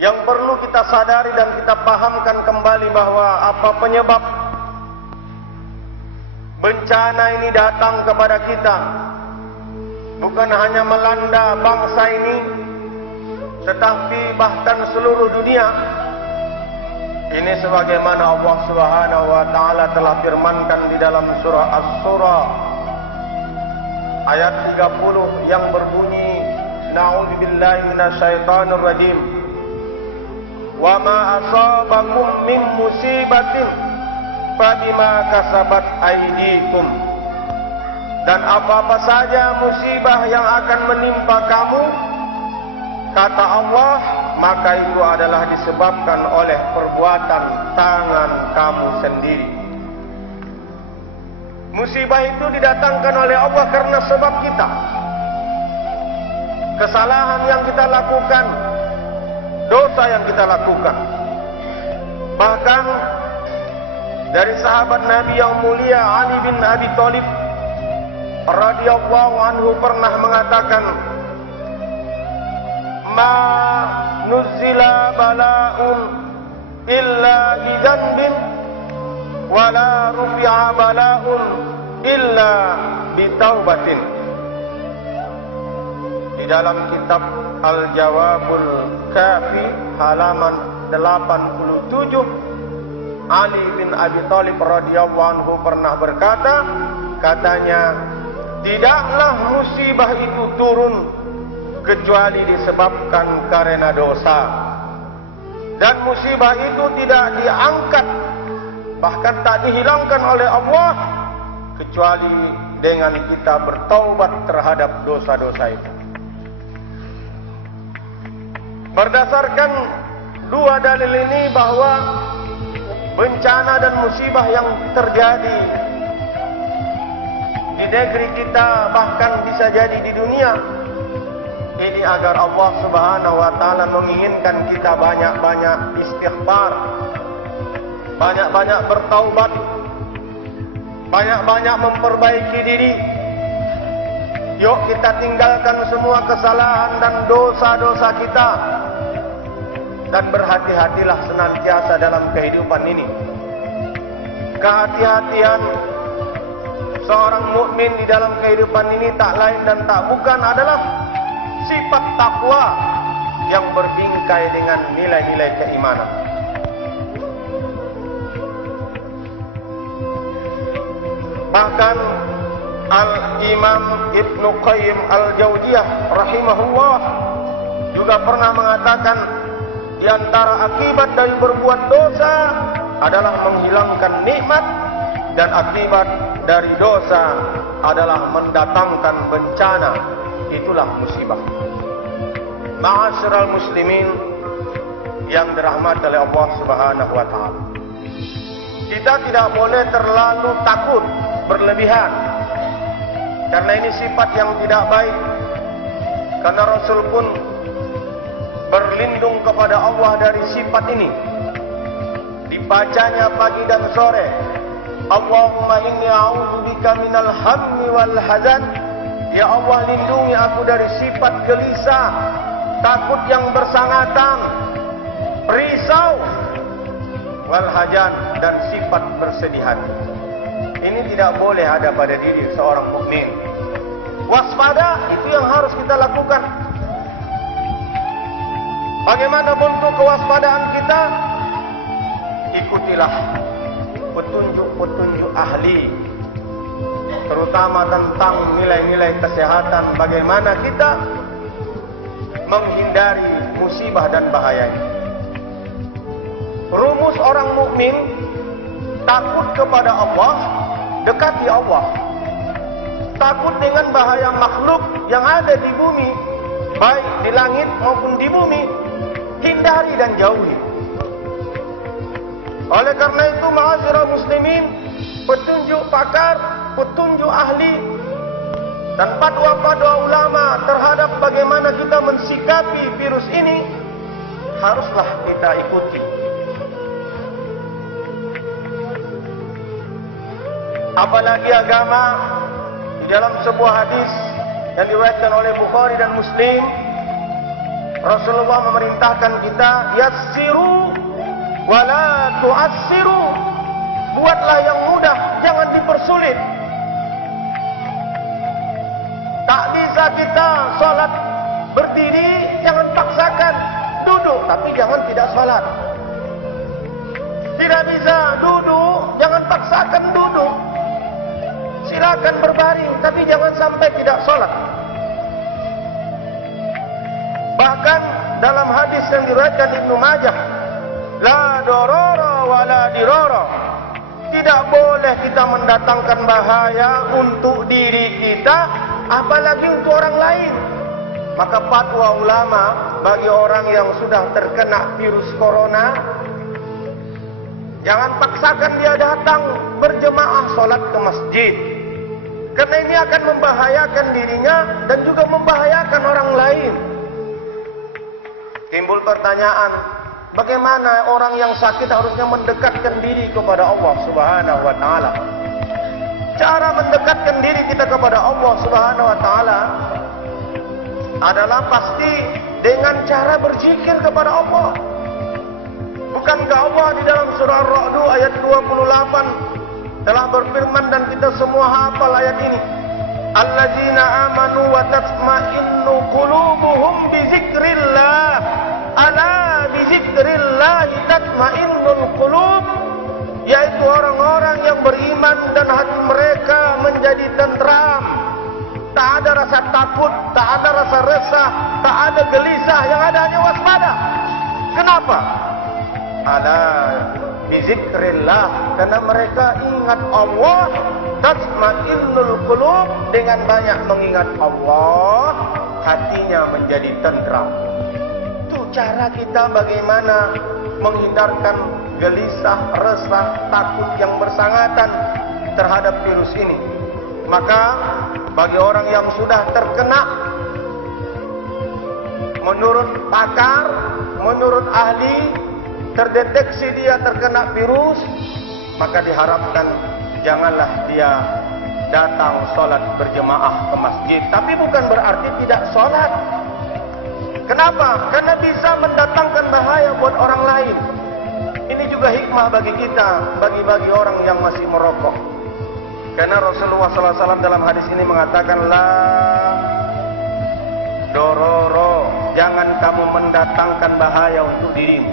yang perlu kita sadari dan kita pahamkan kembali bahwa apa penyebab bencana ini datang kepada kita. Bukan hanya melanda bangsa ini, tetapi bahkan seluruh dunia. Ini sebagaimana Allah Subhanahu wa taala telah firmankan di dalam surah As-Surah ayat 30 yang berbunyi, Na'udzubillahi minasyaitonir rajim. Wa ma asabakum min musibatin fabima kasabat aydikum. Dan apa-apa saja musibah yang akan menimpa kamu, kata Allah, maka itu adalah disebabkan oleh perbuatan tangan kamu sendiri. Musibah itu didatangkan oleh Allah karena sebab kita. Kesalahan yang kita lakukan, dosa yang kita lakukan. Bahkan dari sahabat Nabi yang mulia Ali bin Abi Thalib radhiyallahu anhu pernah mengatakan, ma nuzila bala'un illa bidzanbin wala rufi'a bala'un illa bitaubatin. Di dalam kitab Al-Jawabul Kafi halaman 87, Ali bin Abi Thalib radhiyallahu anhu pernah berkata, katanya, tidaklah musibah itu turun kecuali disebabkan karena dosa. Dan musibah itu tidak diangkat, bahkan tak dihilangkan oleh Allah, kecuali dengan kita bertaubat terhadap dosa-dosa itu. Berdasarkan dua dalil ini bahwa bencana dan musibah yang terjadi di negeri kita, bahkan bisa jadi di dunia ini, agar Allah Subhanahu wa taala menginginkan kita banyak-banyak istighfar, banyak-banyak bertaubat, banyak-banyak memperbaiki diri. Yuk kita tinggalkan semua kesalahan dan dosa-dosa kita, dan berhati-hatilah senantiasa dalam kehidupan ini. Kehati-hatian seorang mukmin di dalam kehidupan ini tak lain dan tak bukan adalah sifat takwa yang berbingkai dengan nilai-nilai keimanan. Bahkan Al-Imam Ibnu Qayyim Al-Jauziyah rahimahullah juga pernah mengatakan, di antara akibat dari berbuat dosa adalah menghilangkan nikmat, dan akibat dari dosa adalah mendatangkan bencana. Itulah musibah. Ma'asyiral muslimin yang dirahmati oleh Allah Subhanahu wa taala. Kita tidak boleh terlalu takut berlebihan, karena ini sifat yang tidak baik. Karena Rasul pun berlindung kepada Allah dari sifat ini. Dibacanya pagi dan sore, Allahumma inni a'udzubika minal hammi wal hazan. Ya Allah, lindungi aku dari sifat gelisah, takut yang bersangatan, risau, wal hajan, dan sifat bersedih hati. Ini tidak boleh ada pada diri seorang mukmin. Waspada, itu yang harus kita lakukan. Bagaimana bentuk kewaspadaan kita? Ikutilah petunjuk-petunjuk ahli, terutama tentang nilai-nilai kesehatan, bagaimana kita menghindari musibah dan bahayanya. Rumus orang mukmin, takut kepada Allah, dekati Allah. Takut dengan bahaya makhluk yang ada di bumi, baik di langit maupun di bumi, hindari dan jauhi. Oleh karena itu, ma'asyiral muslimin, petunjuk pakar, petunjuk ahli, dan fatwa-fatwa ulama terhadap bagaimana kita mensikapi virus ini haruslah kita ikuti. Apalagi agama, di dalam sebuah hadis yang diriwayatkan oleh Bukhari dan Muslim, Rasulullah memerintahkan kita, yassiru wala tu'assiru. Buatlah yang mudah, jangan dipersulit. Tak bisa kita sholat berdiri, jangan paksakan. Duduk, tapi jangan tidak sholat. Tidak bisa duduk, jangan paksakan duduk. Silakan berbaring, tapi jangan sampai tidak sholat. Bahkan dalam hadis yang diriwayatkan Ibnu Majah, la dororo wa la diroro. Tidak boleh kita mendatangkan bahaya untuk diri kita, apalagi untuk orang lain. Maka fatwa ulama bagi orang yang sudah terkena virus corona, jangan paksakan dia datang berjemaah sholat ke masjid. Karena ini akan membahayakan dirinya dan juga membahayakan orang lain. Timbul pertanyaan, bagaimana orang yang sakit harusnya mendekatkan diri kepada Allah Subhanahu wa taala? Cara mendekatkan diri kita kepada Allah Subhanahu wa taala adalah pasti dengan cara berzikir kepada Allah. Bukankah Allah di dalam surah Ar-Ra'd ayat 28 telah berfirman, dan kita semua hafal ayat ini, alladzina amanu wa tatma'innu qulubuhum bi dzikrillah, ala bi dzikrillah tatma'innul qulub, yaitu orang-orang yang beriman dan hati mereka menjadi tentram. Tak ada rasa takut, tak ada rasa resah, tak ada gelisah, yang ada hanya waspada. Kenapa? Ala bizikrillah, karena mereka ingat Allah. Tatma'innul qulub, dengan banyak mengingat Allah, hatinya menjadi tentram. Itu cara kita bagaimana menghindarkan gelisah, resah, takut yang bersangatan terhadap virus ini. Maka bagi orang yang sudah terkena, menurut pakar, menurut ahli, terdeteksi dia terkena virus, maka diharapkan janganlah dia datang sholat berjemaah ke masjid. Tapi bukan berarti tidak sholat. Kenapa? Karena bisa mendatangkan bahaya buat orang lain. Ini juga hikmah bagi kita, bagi orang yang masih merokok. Karena Rasulullah SAW dalam hadis ini mengatakan, la dororo, jangan kamu mendatangkan bahaya untuk dirimu.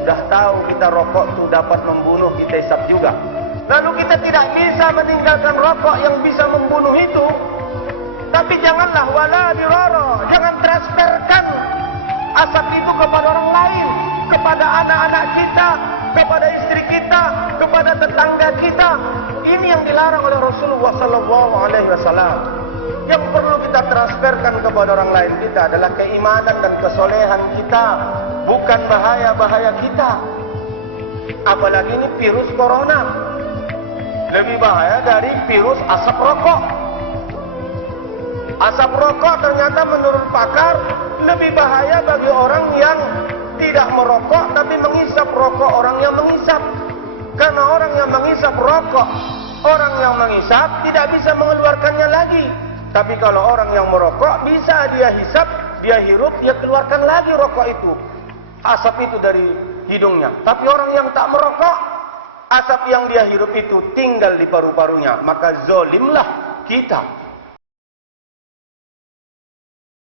Sudah tahu kita rokok itu dapat membunuh, kita hisap juga. Lalu kita tidak bisa meninggalkan rokok yang bisa membunuh itu. Tapi janganlah wala diroro, jangan transferkan asap itu kepada orang lain, kepada anak-anak kita, kepada istri kita, kepada tetangga kita. Ini yang dilarang oleh Rasulullah SAW. Yang perlu kita transferkan kepada orang lain kita adalah keimanan dan kesolehan kita, bukan bahaya-bahaya kita. Apalagi ini virus corona, lebih bahaya dari virus asap rokok. Asap rokok ternyata menurut pakar lebih bahaya bagi orang yang tidak merokok tapi menghisap rokok orang yang menghisap. Karena orang yang menghisap rokok, orang yang menghisap tidak bisa mengeluarkannya lagi. Tapi kalau orang yang merokok bisa dia hisap, dia hirup, dia keluarkan lagi rokok itu, asap itu dari hidungnya. Tapi orang yang tak merokok, asap yang dia hirup itu tinggal di paru-parunya. Maka zolimlah kita